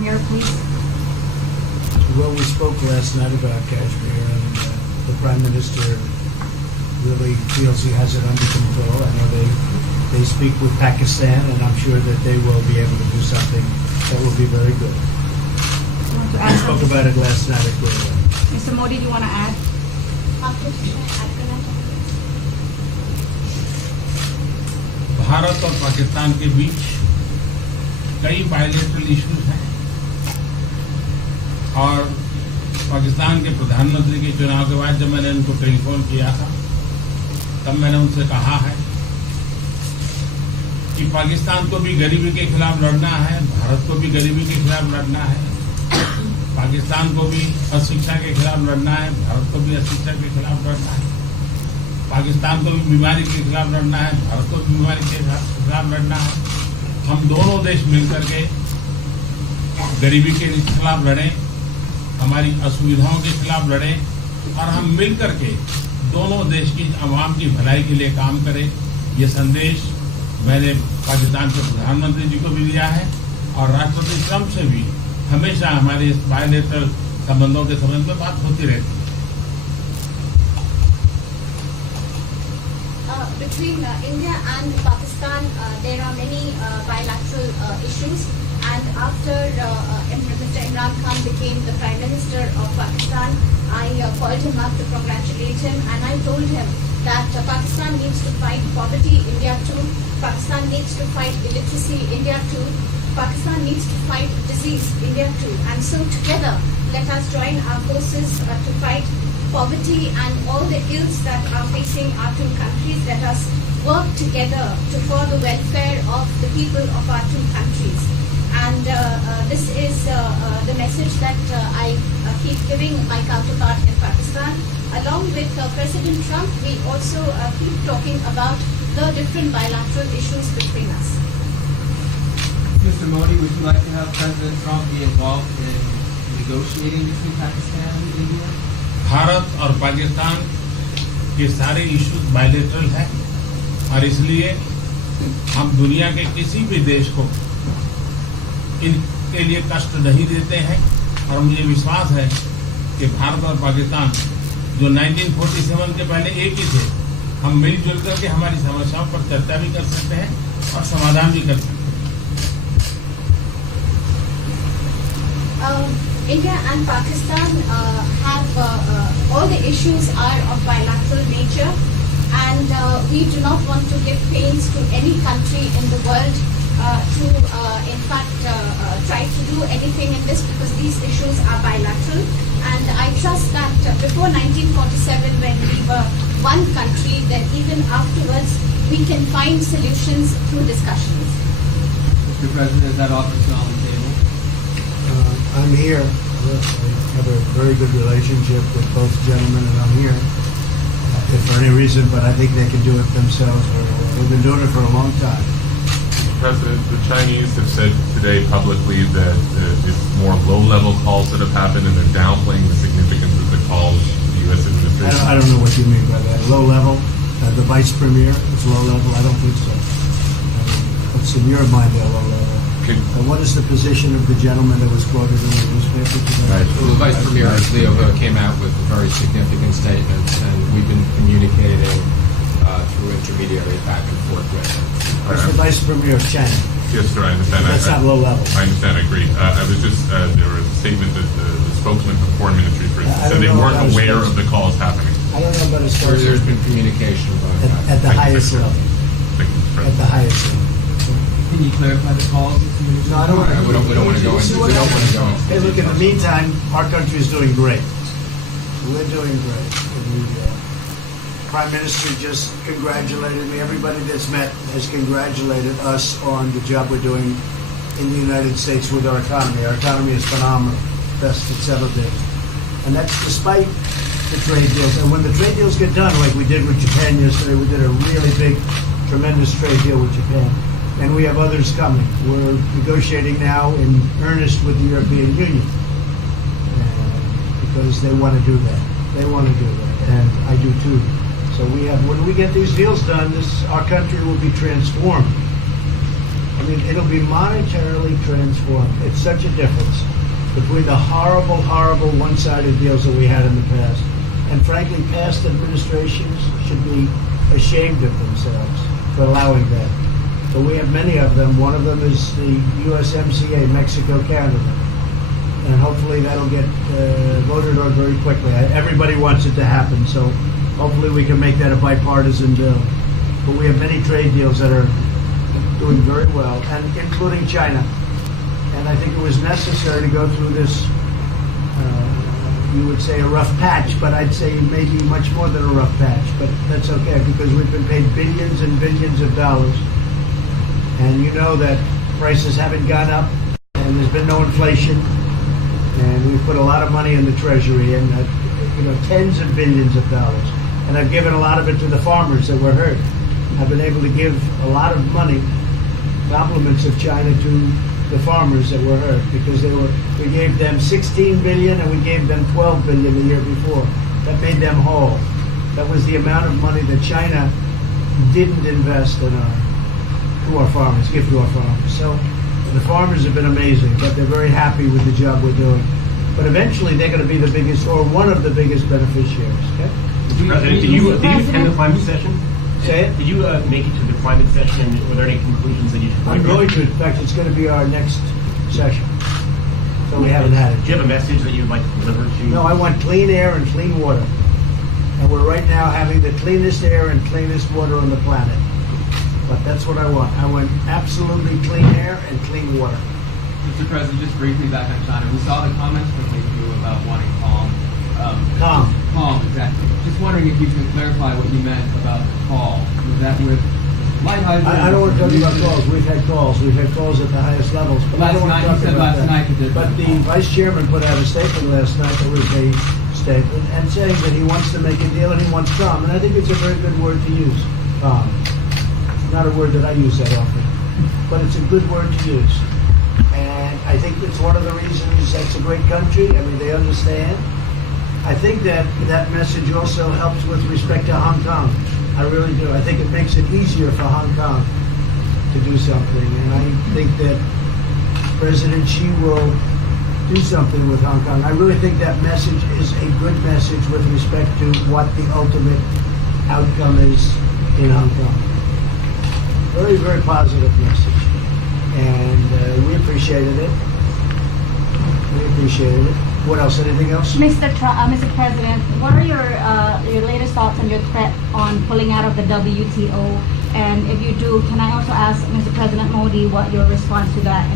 Kashmir, please? Well, we spoke last night about Kashmir, and the Prime Minister really feels he has it under control. I know they speak with Pakistan, and I'm sure that they will be able to do something that will be very good. You want to We add spoke something? about it last night at Gurgaon. Mr. Modi, do you want to add? Bharat और पाकिस्तान के बीच कई bilateral issues हैं और पाकिस्तान के प्रधानमंत्री के चुनाव के बाद जब मैंने उनको टेलीफोन किया था तब मैंने उनसे कहा है कि पाकिस्तान को भी गरीबी के खिलाफ लड़ना है, भारत को भी गरीबी के खिलाफ लड़ना है, पाकिस्तान को भी अशिक्षा के खिलाफ लड़ना है, भारत को भी अशिक्षा के खिलाफ लड़ना है, पाकिस्तान को भी बीमारी के खिलाफ लड़ना है, भारत को भी बीमारी के खिलाफ लड़ना है। हम दोनों देश मिलकर के गरीबी के खिलाफ लड़ें, हमारी असुविधाओं के खिलाफ लड़ें और हम मिलकर के दोनों देश की आवाम की भलाई के लिए काम करें। ये संदेश मैंने पाकिस्तान के प्रधानमंत्री जी को भी दिया है और राष्ट्रपति ट्रंप से भी हमेशा हमारे इस बायलैटरल संबंधों के संबंध में बात होती रहती है। Between India and Pakistan, there are many bilateral issues. And after Mr. Imran Khan became the Prime Minister of Pakistan, I called him up to congratulate him, and I told him that Pakistan needs to fight poverty, India too. Pakistan needs to fight illiteracy, India too. Pakistan needs to fight disease, India too. And so together, let us join our forces to fight poverty and all the ills that are facing our two countries. Let us work together for the welfare of the people of our two countries. And this is the message that I keep giving my counterpart in Pakistan. Along with President Trump, we also keep talking about the different bilateral issues between us. Mr. Modi, would you like to have President Trump be involved in negotiating between Pakistan and India? Bharat और पाकिस्तान के सारे issues bilateral हैं और इसलिए हम दुनिया के किसी भी देश को इनके लिए कष्ट नहीं देते हैं और मुझे विश्वास है कि भारत और पाकिस्तान जो 1947 के पहले एक ही थे, हम मिलजुल करके हमारी समस्याओं पर चर्चा भी कर सकते हैं और समाधान भी कर सकते हैं। India and Pakistan have all the issues are of bilateral nature, and we do not want to give pains to any country in the world to in fact try to do anything in this, because these issues are bilateral. And I trust that before 1947, when we were one country, then even afterwards we can find solutions through discussions. Mr. President, is that offer still on the table? I'm here. I have a very good relationship with both gentlemen, and I'm here if for any reason, but I think they can do it themselves. They've been doing it for a long time. President, the Chinese have said today publicly that it's more low-level calls that have happened, and they're downplaying the significance of the calls to the U.S. administration. I don't know what you mean by that. Low level? The vice premier is low level? I don't think so. What's in your mind, they're low level? What is the position of the gentleman that was quoted in the newspaper today? Well, the Vice Premier Leo came out with very significant statements, and we've been communicating through intermediaries back and forth with him. That's the vice premier of China. Yes, sir, I understand. That's not low level. I understand, I agree. I was just, there was a statement that the spokesman for the Foreign Ministry, for instance, I said don't they know weren't about aware his of the calls happening. I don't know about his There's been communication about that. at the highest level. Thank you, Mr. At the President. highest level. Can you clarify the calls? No, I don't want to. We don't want to go into. We don't want to go into. Hey, look, in the meantime, our country is doing great. We're doing great. The Prime Minister just congratulated me. Everybody that's met has congratulated us on the job we're doing in the United States with our economy. Our economy is phenomenal, best it's ever been. And that's despite the trade deals. And when the trade deals get done, like we did with Japan yesterday, we did a really big, tremendous trade deal with Japan. And we have others coming. We're negotiating now in earnest with the European Union because they want to do that. They want to do that, and I do too. So we have. When we get these deals done, our country will be transformed. I mean, it'll be monetarily transformed. It's such a difference between the horrible, horrible one-sided deals that we had in the past. And frankly, past administrations should be ashamed of themselves for allowing that. But we have many of them. One of them is the USMCA, Mexico-Canada. And hopefully that'll get voted on very quickly. Everybody wants it to happen, so hopefully we can make that a bipartisan bill. But we have many trade deals that are doing very well, and including China. And I think it was necessary to go through this, you would say a rough patch, but I'd say maybe much more than a rough patch. But that's okay, because we've been paid billions and billions of dollars. And you know that prices haven't gone up, and there's been no inflation. And we've put a lot of money in the Treasury, and tens of billions of dollars. And I've given a lot of it to the farmers that were hurt. I've been able to give a lot of money, compliments of China, to the farmers that were hurt, because we gave them 16 billion and we gave them 12 billion the year before. That made them whole. That was the amount of money that China didn't invest to our farmers, give to our farmers. So the farmers have been amazing, but they're very happy with the job we're doing. But eventually they're going to be the biggest, or one of the biggest beneficiaries. Okay? Mr. President, did you attend the climate session? Say it? Did you make it to the climate session? Were there any conclusions that you should I'm going to. In fact, it's going to be our next session. So we haven't had it. Do you have a message that you would like to deliver to? No, I want clean air and clean water. And we're right now having the cleanest air and cleanest water on the planet. But that's what I want. I want absolutely clean air and clean water. Mr. President, just briefly back on China. We saw the comments from you about wanting calm. Calm. Calm, exactly. Just wondering if you could clarify what you meant about the call. Was that with light hydrogen? I don't want to talk about calls. We've had calls. We've had calls at the highest levels. But I don't want to talk about that. But the vice chairman put out a statement last night that was a statement and saying that he wants to make a deal and he wants calm. And I think it's a very good word to use. Calm. Not a word that I use that often, but it's a good word to use. And I think it's one of the reasons that's a great country. I mean, they understand. I think that message also helps with respect to Hong Kong. I really do. I think it makes it easier for Hong Kong to do something. And I think that President Xi will do something with Hong Kong. I really think that message is a good message with respect to what the ultimate outcome is in Hong Kong. Very, very positive message. And we appreciated it. We appreciated it. What else? Anything else? Mr. President, what are your latest thoughts on your threat on pulling out of the WTO? And if you do, can I also ask Mr. President Modi what your response to that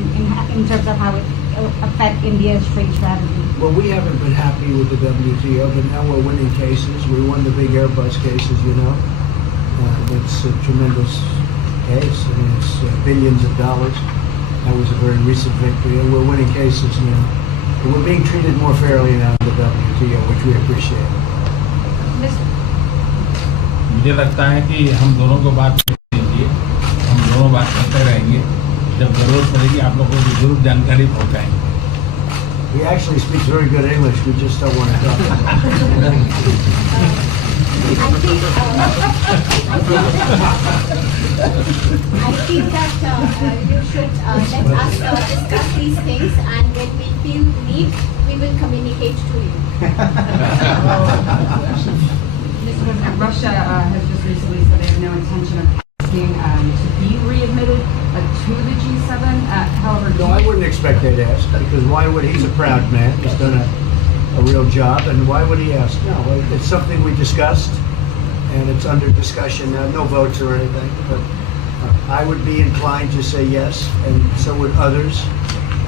in terms of how it will affect India's trade strategy? Well, we haven't been happy with the WTO, but now we're winning cases. We won the big Airbus cases, you know. It's a tremendous case. I mean, it's billions of dollars. That was a very recent victory, and we're winning cases now. And we're being treated more fairly now in the WTO, which we appreciate. मुझे लगता है कि हम दोनों को बात कीजिए, हम दोनों बात करते रहेंगे. जब जरूरत पड़ेगी आप लोगों को जरूर जानकारी पहुंचाएंगे. He actually speaks very good English. We just don't want to talk about it. I feel that you should let us discuss these things, and when we feel the need, we will communicate to you. Mr. President, Russia has just recently said they have no intention of asking to be readmitted to the G7. However, No, I wouldn't expect they'd ask, because why would he's a proud man. He's done a real job, and why would he ask? No, it's something we discussed, and it's under discussion now. No votes or anything, but I would be inclined to say yes, and so would others,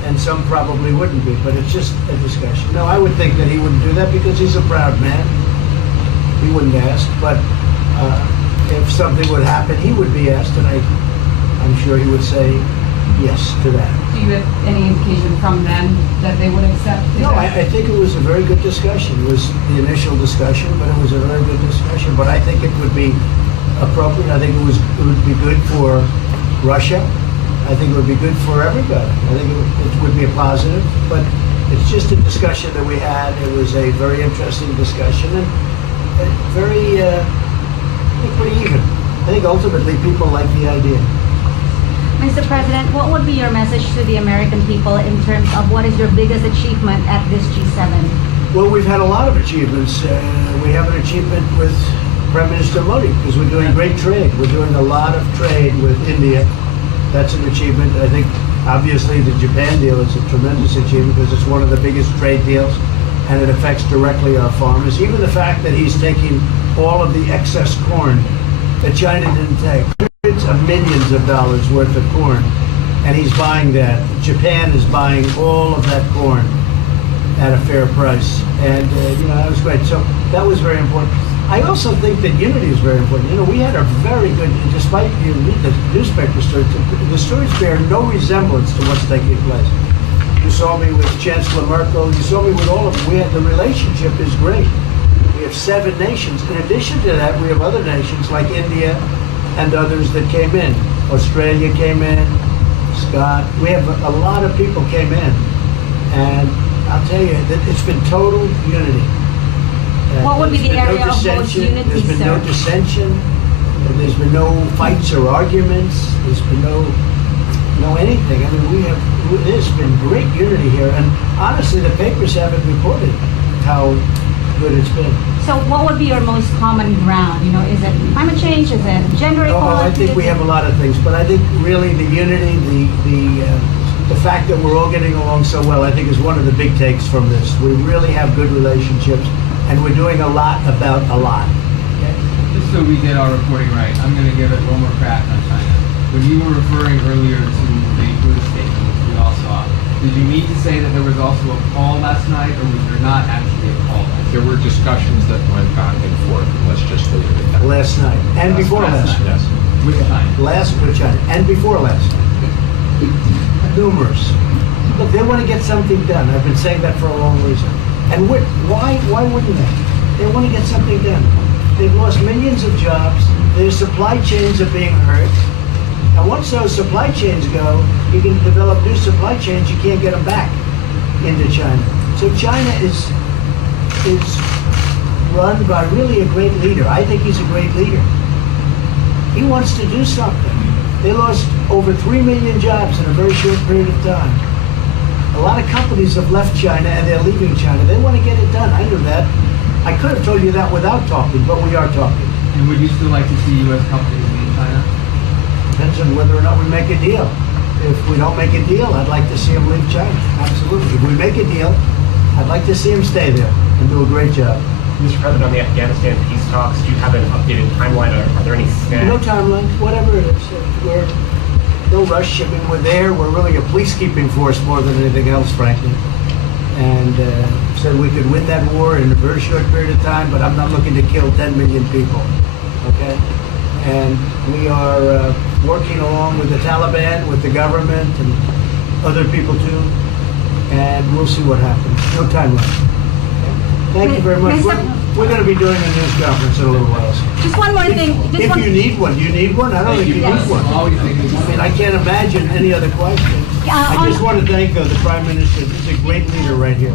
and some probably wouldn't be, but it's just a discussion. No, I would think that he wouldn't do that because he's a proud man. He wouldn't ask, but if something would happen, he would be asked, and I'm sure he would say yes to that. do you have any indication from them that they would accept? No, I think it was a very good discussion. It was the initial discussion, but it was a very good discussion. But I think it would be appropriate. I think it would be good for Russia. I think it would be good for everybody. I think it would be a positive. But it's just a discussion that we had. It was a very interesting discussion and pretty even. I think ultimately people like the idea. Mr. President, what would be your message to the American people in terms of what is your biggest achievement at this G7? Well, we've had a lot of achievements. We have an achievement with Prime Minister Modi because we're doing great trade. We're doing a lot of trade with India. That's an achievement. I think, obviously, the Japan deal is a tremendous achievement because it's one of the biggest trade deals and it affects directly our farmers. Even the fact that he's taking all of the excess corn that China didn't take, hundreds of millions of dollars worth of corn, and he's buying that. Japan is buying all of that corn at a fair price. And, that was great. So that was very important. I also think that unity is very important. We had a very good, despite you read the newspaper stories, the stories bear no resemblance to what's taking place. You saw me with Chancellor Merkel. You saw me with all of them. The relationship is great. We have 7 nations. In addition to that, we have other nations like India and others that came in. Australia came in, Scott. We have a lot of people came in. And I'll tell you that it's been total unity. What would be the There's been area of most unity, There's been no sir? dissension. There's been no fights or arguments. There's been no anything. I mean, there's been great unity here. And honestly, the papers haven't reported how good it's been. So what would be your most common ground? Is it climate change? Is it gender equality? I think we have a lot of things, but I think really the unity, the fact that we're all getting along so well, I think is one of the big takes from this. We really have good relationships, and we're doing a lot about a lot. Just so we get our reporting right, I'm going to give it one more crack on China. When you were referring earlier to the good statement, which we all saw, did you mean to say that there was also a call last night, or was there not actually a call last night? There were discussions that went back and forth, and let's just leave it at that. Last night, and before last night. Yes. With China? With China, and before last night. Numerous. Look, they want to get something done. I've been saying that for a long reason. And why wouldn't they? They want to get something done. They've lost millions of jobs. Their supply chains are being hurt. And once those supply chains go, you can develop new supply chains. You can't get them back into China. So China is run by really a great leader. I think he's a great leader. He wants to do something. They lost over 3 million jobs in a very short period of time. A lot of companies have left China and they're leaving China. They want to get it done. I knew that. I could have told you that without talking, but we are talking. And would you still like to see U.S. companies leave China? Depends on whether or not we make a deal. If we don't make a deal, I'd like to see them leave China. Absolutely. If we make a deal, I'd like to see them stay there and do a great job. Mr. President, on the Afghanistan peace talks, do you have an updated timeline, or are there any snags? No timeline, whatever it is. We're no rush. I mean, we're there. We're really a peacekeeping force more than anything else, frankly. And said we could win that war in a very short period of time, but I'm not looking to kill 10 million people. Okay? And we are working along with the Taliban, with the government, and other people too. And we'll see what happens. No timeline. Thank you very much. We're going to be doing a news conference in a little while. Just one more thing. If you need one, do you need one? I don't think you need one. Always thinking. I mean, I can't imagine any other question. I just want to thank the Prime Minister. He's a great leader right here.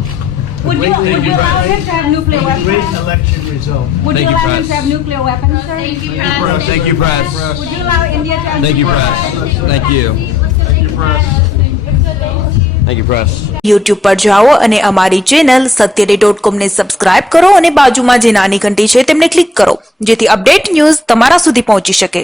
Would you allow him to have nuclear Great weapons? election result. Would you allow him to have nuclear weapons, sir? Thank you, Press. Thank you, Press. Would you allow India to have Thank you, nuclear Press. weapons? Thank you. Thank you, Press. YouTube પર જાઓ અને અમારી channel satyday.com ને subscribe કરો અને બાજુમાં જે નાની ઘંટી છે તેમને ક્લિક કરો જેથી અપડેટ ન્યૂઝ તમારા સુધી પહોંચી શકે.